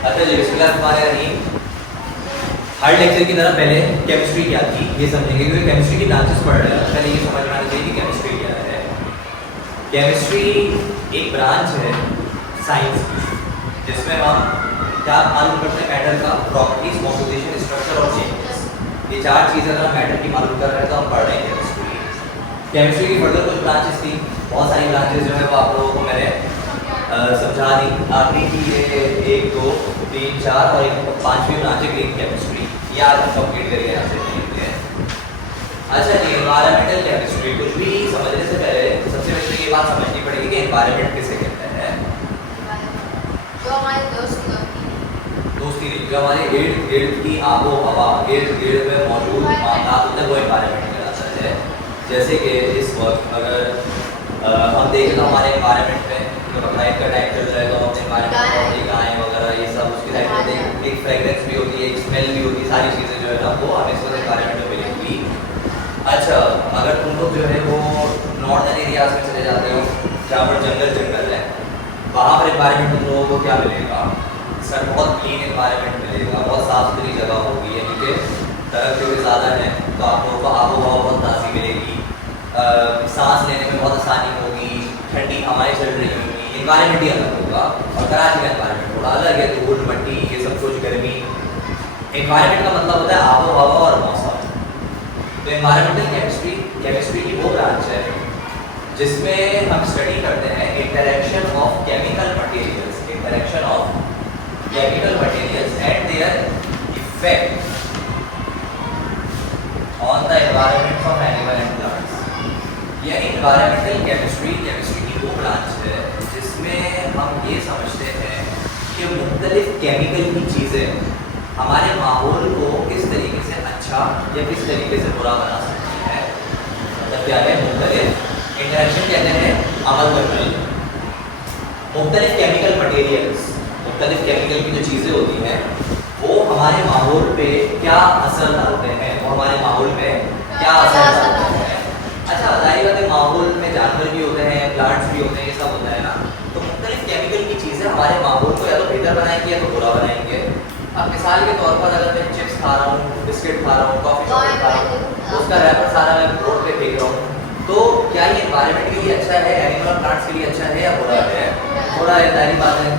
अच्छा जी, बिस्मिल्लाहिर्रहमानिर्रहीम। हर लेक्चर की तरह पहले केमिस्ट्री क्या थी ये समझेंगे, क्योंकि केमिस्ट्री की ब्रांचेस पढ़ रहे हैं। पहले ये समझ में आना चाहिए कि केमिस्ट्री क्या है। केमिस्ट्री एक ब्रांच है साइंस की, जिसमें हम क्या मालूम करते हैं, मैटर का प्रॉपर्टीज, कॉम्पोजिशन, स्ट्रक्चर और चेंजेस। ये चार चीज़ें अगर हम मैटर की मालूम कर रहे हैं तो हम पढ़ रहे हैं केमिस्ट्री। केमिस्ट्री की फर्दर कुछ ब्रांचेस थी, बहुत सारी ब्रांचेस जो है वो आप लोगों को मैंने समझा दी। आखिरी की ये 1 2 3 4 और एक 5वीं ब्रांच है ग्रीन केमिस्ट्री। ये आज हम कंप्लीट करिए यहाँ से देखते हैं। अच्छा जी, एनवायरमेंटल केमिस्ट्री। कुछ भी समझने से पहले सबसे पहले ये बात समझनी पड़ेगी कि एनवायरमेंट किसे कहते हैं। जो हमारे दोस्ती नहीं, जो हमारे इर्द गिर्द की आबो हवा, इर्द गिर्द में मौजूद मामलात होते हैं, वो एनवायरमेंट कहलाता है। जैसे कि इस वक्त अगर हम देखें तो हमारे एनवायरमेंट में लाइट का टाइम चल रहा है, तो अपने एनवायरमेंट गाय वगैरह ये सब उसकी साइड में एक फ्रेगरेंस भी होती है, एक स्मेल भी होती है, सारी चीज़ें जो है ना वो हमें इस एनवायरमेंट में मिलेंगी। अच्छा, अगर तुम लोग जो है वो नॉर्दर्न एरियाज में चले जाते हो जहाँ पर जंगल है, वहाँ पर एनवायरमेंट तुम लोगों को क्या मिलेगा सर? बहुत क्लीन एनवायरमेंट मिलेगा, बहुत साफ सुथरी जगह होगी, यानी कि तरफ जो ज़्यादा है तो आप लोगों को आबो हवा बहुत ताज़ी मिलेगी, सांस लेने में बहुत आसानी होगी, ठंडी हवाएं चल रही होंगी, एनवायरमेंट ही अलग होगा। और कराची का एनवायरमेंट थोड़ा अलग है, धूल मट्टी ये सब कुछ, गर्मी। एनवायरमेंट का मतलब होता है आबो हवा और मौसम। तो एनवायरमेंटल केमिस्ट्री की वो ब्रांच है जिसमें हम स्टडी करते हैं interaction of chemical materials and their effect on the environment of animal and plants. यह एनवायरमेंटल केमिस्ट्री की वो ब्रांच है जिसमें हम ये समझते हैं कि मुख्तलिफ केमिकल की चीज़ें हमारे माहौल को किस तरीके से अच्छा या किस तरीके से बुरा बना सकती है। मतलब क्या है मुख्तलिफ इंटरेक्शन, कहते हैं अमल दखल। मुख्तलिफ केमिकल मटेरियल्स, मुख्तलिफ केमिकल की जो चीज़ें होती हैं वो हमारे माहौल पे क्या असर डालते हैं, वो हमारे माहौल पे क्या असर डालते हैं। अच्छा, जाहिर बात है माहौल में जानवर भी होते हैं, प्लांट्स भी होते हैं, ये सब होता है ना। तो मुख्तलिफ केमिकल की चीज़ें हमारे माहौल को या तो बेहतर बनाएंगे या तो बुरा बनाएंगे। अब मिसाल के तौर पर अगर मैं चिप्स खा रहा हूँ, बिस्किट खा रहा हूँ, कॉफ़ी चॉकलेट खा रहा हूँ, उसका रैपर सारा मैं रोड पे फेंक रहा हूँ, तो क्या ये एनवायरनमेंट के लिए अच्छा है, एनिमल प्लांट्स के लिए अच्छा है या बुरा है? बुरा है, सारी बात है।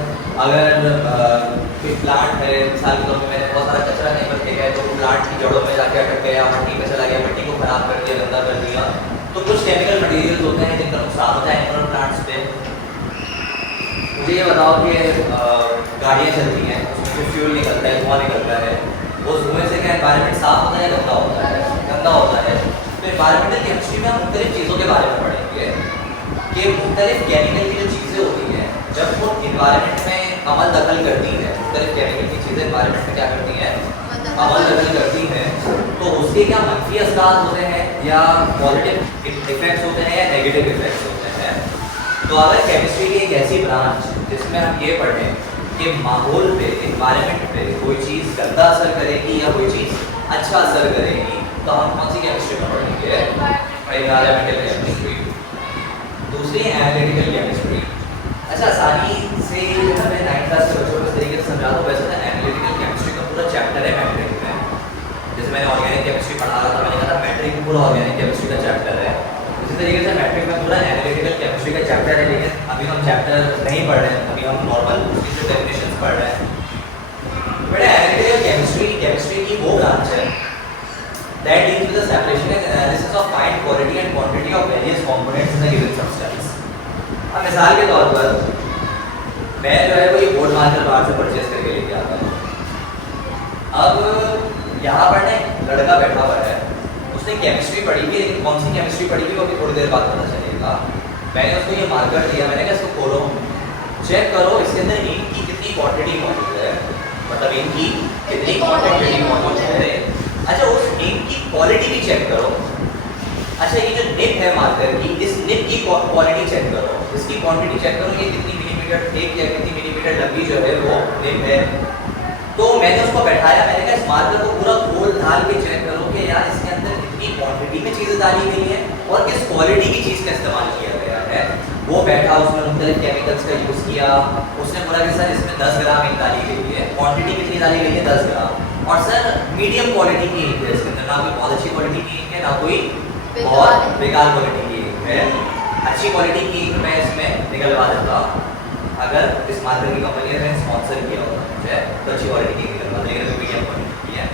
अगर कोई प्लांट है, मिसाल के तौर पर मैंने बहुत सारा कचरा कहीं पर फेंका है तो वो प्लांट की जड़ों में जाके अटक गया, मिट्टी में चला गया, मिट्टी को खराब कर दिया, गंदा कर दिया, तो कुछ केमिकल मटेरियल्स होते हैं जिनका नुकसान होता है एनिमल प्लांट्स पे। मुझे ये बताओ कि गाड़ियाँ चलती हैं, उसमें फ्यूल निकलता है, धुआं निकलता है, वो धुएँ से क्या एनवायरनमेंट साफ होता है या गंदा होता है? गंदा होता है। तो एनवायरमेंटल केमिस्ट्री में हम मुख्तलिफ चीज़ों के बारे में पढ़ेंगे कि मुख्तलिफ केमिकल की जो चीज़ें होती हैं जब वो इन्वायरमेंट में अमल दखल करती हैं, मुख्तलिफ केमिकल की चीज़ें इन्वायरमेंट में क्या करती हैं, अमल दखल करती हैं, तो उसके क्या मंफी असरात होते हैं या पॉजिटिव इफेक्ट्स होते हैं या नेगेटिव इफेक्ट्स होते हैं। तो अगर केमिस्ट्री की एक ऐसी ब्रांच जिसमें हम ये पढ़ें कि माहौल पे, इन्वायरमेंट पे कोई चीज़ गंदा असर करेगी या कोई चीज़ अच्छा असर करेगी, तो हम कौन सी केमिस्ट्री में पढ़ेंगे? Environmental chemistry. दूसरी है एनालिटिकल केमिस्ट्री। अच्छा, आसानी से जो है मैं 9th क्लास के बच्चों को इस तरीके से समझा दूँ। वैसे तो एनालिटिकल केमिस्ट्री का पूरा चैप्टर है मैट्रिक में। जैसे मैंने ऑर्गेनिक केमिस्ट्री पढ़ा रहा था, मैंने कहा था मैट्रिक में पूरा ऑर्गेनिक केमिस्ट्री का चैप्टर है। इसी तरीके से मैट्रिक में पूरा एनालिटिकल केमिस्ट्री का चैप्टर है, लेकिन अभी हम चैप्टर नहीं पढ़ रहे हैं, अभी हम नॉर्मल उसकी जो डेफिनेशंस पढ़ रहे हैं। बट एनालिटिकल केमिस्ट्री की वो ब्रांच है that deals with the separation and analysis of fine quality and quantity of various components in a given substance। अब मिसाल के तौर पर मैं जो है वो ये बोर्ड मार्कर बाहर से परचेज करके लेके आता हूँ। अब यहाँ पर ना एक लड़का बैठा हुआ है, उसने केमिस्ट्री पढ़ी हुई है, लेकिन कौन सी केमिस्ट्री पढ़ी हुई है वो भी थोड़ी देर बाद पता चलेगा। मैंने उसको ये मार्कर दिया, मैंने कहा इसको खोलो, चेक करो इसके अंदर इंक की कितनी क्वांटिटी मौजूद है, मतलब इंक की कितनी क्वांटिटी मौजूद है। अच्छा, उस इंक की क्वालिटी भी चेक करो। अच्छा, ये जो निब है मार्कर की, इस निब की क्वालिटी चेक करो, इसकी क्वांटिटी चेक करो, ये कितनी मिलीमीटर थिक या कितनी मिलीमीटर लंबी जो है वो निब है। तो मैंने उसको बैठाया, मैंने कहा इस मार्कर को पूरा खोल ढाल के चेक करो कि यार इसके अंदर कितनी क्वांटिटी में चीज़ें डाली गई हैं और किस क्वालिटी की चीज़ का इस्तेमाल किया गया है। वो बैठा, उसने मुख्तलिफ केमिकल्स का यूज़ किया, उसने बोला कि सर इसमें 10 ग्राम इंक डाली गई है, क्वांटिटी कितनी डाली गई है 10 ग्राम। और सर मीडियम क्वालिटी की इंक है इसके अंदर, ना कोई बहुत अच्छी क्वालिटी की इंक है, ना कोई बहुत बेकार क्वालिटी की इंक है। अच्छी क्वालिटी की इंक मैं इसमें निकलवा देता अगर इस मार्कर की कंपनी ने स्पॉन्सर किया होता मुझे, तो अच्छी क्वालिटी की इंक निकलवा, लेकिन मीडियम क्वालिटी की है।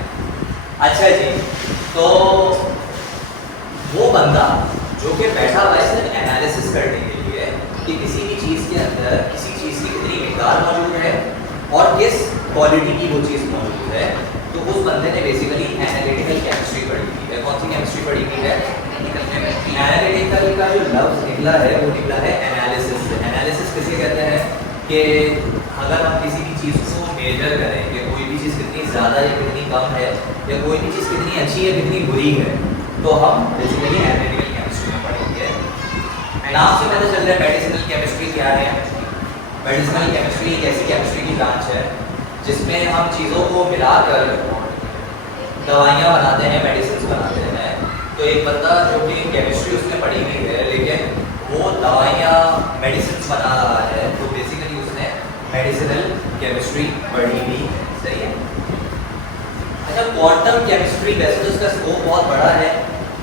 अच्छा जी, तो वो बंदा जो कि बैठा हुआ है सिर्फ एनालिसिस करने के लिए कि किसी भी चीज़ के अंदर किसी चीज़ की कितनी मिकदार मौजूद है और किस क्वालिटी की वो चीज़ मौजूद है, तो उस बंदे ने बेसिकली एनालिटिकल केमिस्ट्री पढ़ी हुई है। कौन सी केमिस्ट्री पढ़ी हुई है? एनालिटिकल का जो लफ्ज़ निकला है वो निकला है एनालिसिस से। एनालिसिस किसे कहते हैं कि अगर हम किसी भी चीज़ को मेजर करें कि कोई भी चीज़ कितनी ज़्यादा या कितनी कम है, या कोई भी चीज़ कितनी अच्छी या कितनी बुरी है, तो हम बेसिकली एनालिटिकल केमिस्ट्री में पढ़ेंगे। नाम से पता चल रहा है मेडिसिनल केमिस्ट्री क्या है। मेडिसिनल केमिस्ट्री एक ऐसी केमिस्ट्री की ब्रांच है जिसमें हम चीज़ों को मिलाकर दवाइयाँ बनाते हैं, मेडिसिन बनाते हैं। तो एक बंदा जो कि केमिस्ट्री उसने पढ़ी हुई है लेकिन वो दवाइयाँ मेडिसिन बना रहा है, तो बेसिकली उसने मेडिसिनल केमिस्ट्री पढ़ी हुई है। सही है। अच्छा, क्वांटम केमिस्ट्री वैसे तो इसका स्कोप बहुत बड़ा है।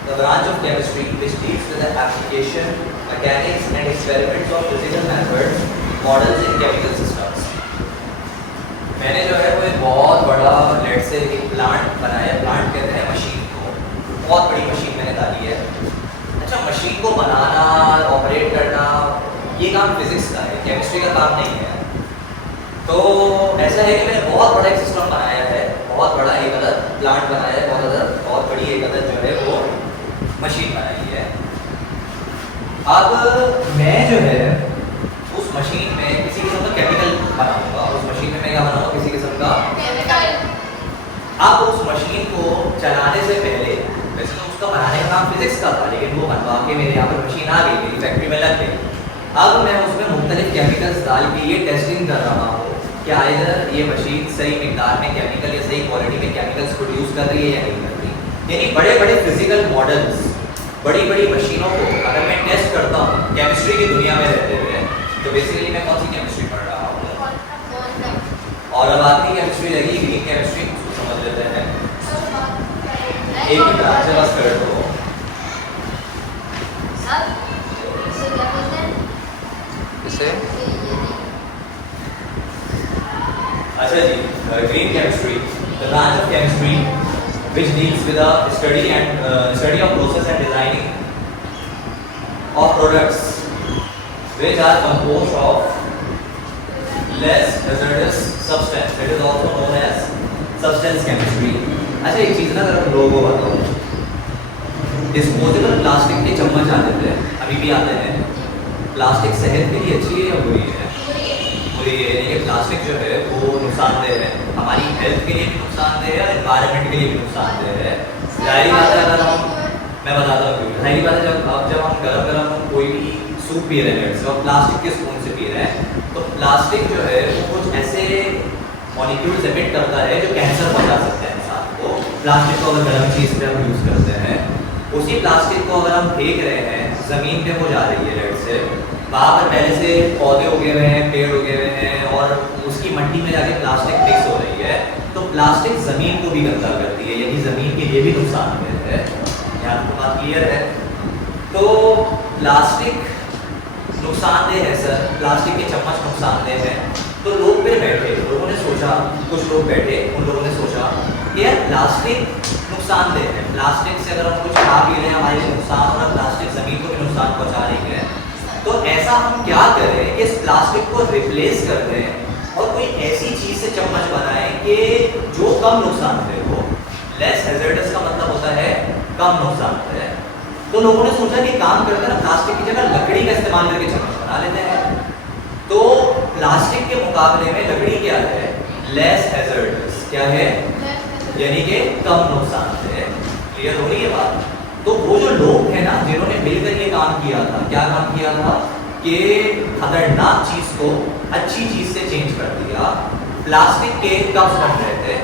The branch of chemistry which deals with the application, mechanics and experiments of physical methods, models in chemical systems. मैंने जो है वो एक बहुत बड़ा लेट से एक प्लांट बनाया। प्लांट कहते हैं मशीन को, बहुत बड़ी मशीन मैंने डाली है। अच्छा, मशीन को बनाना, ऑपरेट करना, ये काम फिजिक्स का है, केमिस्ट्री का काम नहीं है। तो ऐसा है कि मैंने बहुत बड़ा एक सिस्टम बनाया है, बहुत बड़ा एक अदर प्लांट बनाया है, बहुत बड़ी एक अदर जो है वो मशीन बनाई है। अब मैं जो है उस मशीन में किसी किस्म का केमिकल बनाऊंगा। उस मशीन में मैं क्या बनाऊंगा? किसी किस्म का केमिकल। अब उस मशीन को चलाने से पहले, वैसे तो उसका बनाने का काम फिजिक्स का था, लेकिन वो बनवा के मेरे यहाँ पर मशीन आ गई, मेरी फैक्ट्री में लग गई। अब मैं उसमें मुख्तलिफ केमिकल्स डाल के ये टेस्टिंग कर रहा हूँ कि आइदर ये मशीन सही मिकदार में केमिकल या सही क्वालिटी में केमिकल्स प्रोड्यूस कर रही है या नहीं कर रही। यानी बड़े बड़े फिजिकल मॉडल्स, बड़ी बड़ी मशीनों को अगर मैं टेस्ट करता हूँ केमिस्ट्री की दुनिया में रहते हुए, तो बेसिकली मैं कौन सी केमिस्ट्री पढ़ रहा हूँ? और अब आखिरी केमिस्ट्री लगी ग्रीन केमिस्ट्री, उसको समझ लेते हैं। एक ही ब्रांच है, बस कर दो। इसे अच्छा जी, green chemistry, the branch of chemistry which deals with the study of process and designing of products which are composed of less hazardous substance, that is also known as substance chemistry। अच्छा, एक चीज़ ना अगर हम लोगों को बताओ, disposable plastic के चम्मच आते थे, अभी भी आते हैं। प्लास्टिक सेहत के लिए अच्छी है या बुरी है? बुरी है। यानी कि प्लास्टिक जो है वो नुकसानदेह है, हमारी हेल्थ के लिए भी नुकसानदेह है और एनवायरनमेंट के लिए भी नुकसानदेह है। जाहिर बात है, अगर हम, मैं बताता हूँ क्यों। जाहिर बात है, जब हम गरम कोई भी सूप पी रहे हैं और प्लास्टिक के स्पून से पी रहे हैं, तो प्लास्टिक जो है वो कुछ ऐसे मॉलिक्यूल्स एमिट करता है जो कैंसर पहुंचा सकते हैं इंसान को। प्लास्टिक को अगर गर्म चीज़ पे हम यूज़ करते हैं, उसी प्लास्टिक को अगर हम फेंक रहे हैं, ज़मीन पे हो जा रही है लेट से, वहाँ पर पहले से पौधे उगे हुए हैं, पेड़ उगे हुए हैं, और उसकी मट्टी में जाके प्लास्टिक मिक्स हो रही है, तो प्लास्टिक ज़मीन को भी गंदा करती है, यानी ज़मीन के लिए भी नुकसानदेह है। यहाँ तो बात क्लियर है। तो प्लास्टिक नुकसानदेह है सर, प्लास्टिक के चम्मच नुकसानदेह है। तो लोग फिर बैठे, लोगों ने सोचा, कुछ लोग बैठे, उन लोगों ने सोचा कि यार प्लास्टिक नुकसानदेह है, प्लास्टिक से अगर हम कुछ खा पी रहे हैं हमारे लिए नुकसान हो रहा है, प्लास्टिक ज़मीन को भी नुकसान पहुँचा रही है, तो ऐसा हम क्या करें कि इस प्लास्टिक को रिप्लेस कर दें और कोई ऐसी चीज़ से चम्मच बनाएं कि जो कम नुकसानदेह हो। लेस हैजर्डस का मतलब होता है कम नुकसानदेह। तो लोगों ने सोचा कि काम करते हैं ना, प्लास्टिक की जगह लकड़ी का इस्तेमाल करके चम्मच बना लेते हैं। तो प्लास्टिक के मुकाबले में लकड़ी क्या है? Less hazardous. क्या है? यानी कि कम नुकसानदेह। क्लियर हो रही है बात? तो वो जो लोग थे ना जिन्होंने मिलकर ये काम किया था, क्या काम किया था कि खतरनाक चीज़ को अच्छी चीज़ से चेंज कर दिया। प्लास्टिक के कप्स बन रहे थे,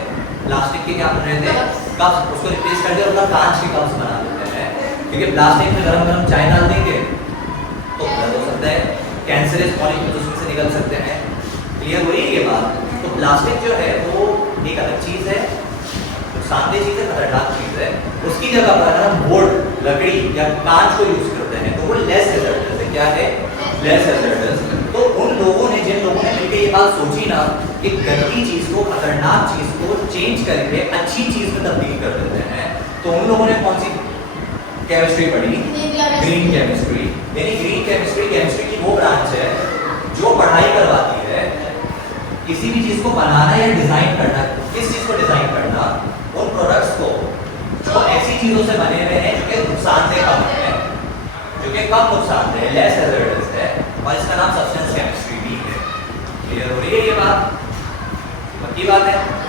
प्लास्टिक के क्या बन रहे थे? कप्स। उसको रिप्लेस कर दिया, उसका कांच के कप्स बना देते हैं, क्योंकि प्लास्टिक में गरम चाय डाल देंगे तो गलत हो सकता है, कैंसरस मॉलिक्यूल्स उसमें से निकल सकते हैं। क्लियर हो रही है ये बात? तो प्लास्टिक जो है वो एक अलग चीज़ है, नुकसानदेह चीज़ है, खतरनाक चीज़ है। उसकी जगह पर अगर हम बोर्ड, लकड़ी या कांच को यूज़ करते हैं तो वो लेस हैजर्डस है। क्या है? Less hazardous. तो उन लोगों ने, जिन लोगों ने मिलकर ये बात सोची ना कि गंदी चीज़ को, खतरनाक चीज़ को चेंज करके अच्छी चीज़ में तब्दील कर देते हैं, तो उन लोगों ने कौन सी केमिस्ट्री पढ़ी? Green chemistry. यानी ग्रीन केमिस्ट्री केमिस्ट्री की वो ब्रांच है जो पढ़ाई करवाती है किसी भी चीज़ को बनाना या डिज़ाइन करना। किस चीज़ को डिज़ाइन करना? उन प्रोडक्ट्स को जो ऐसी चीज़ों से बने हुए हैं जो कि नुकसानदेह कम है, जो कि कम नुकसानदेह है, लेस हैजर्डस है, और इसका नाम सब्सटेंस केमिस्ट्री भी है। क्लियर हो रही है ये बात? पक्की बात है?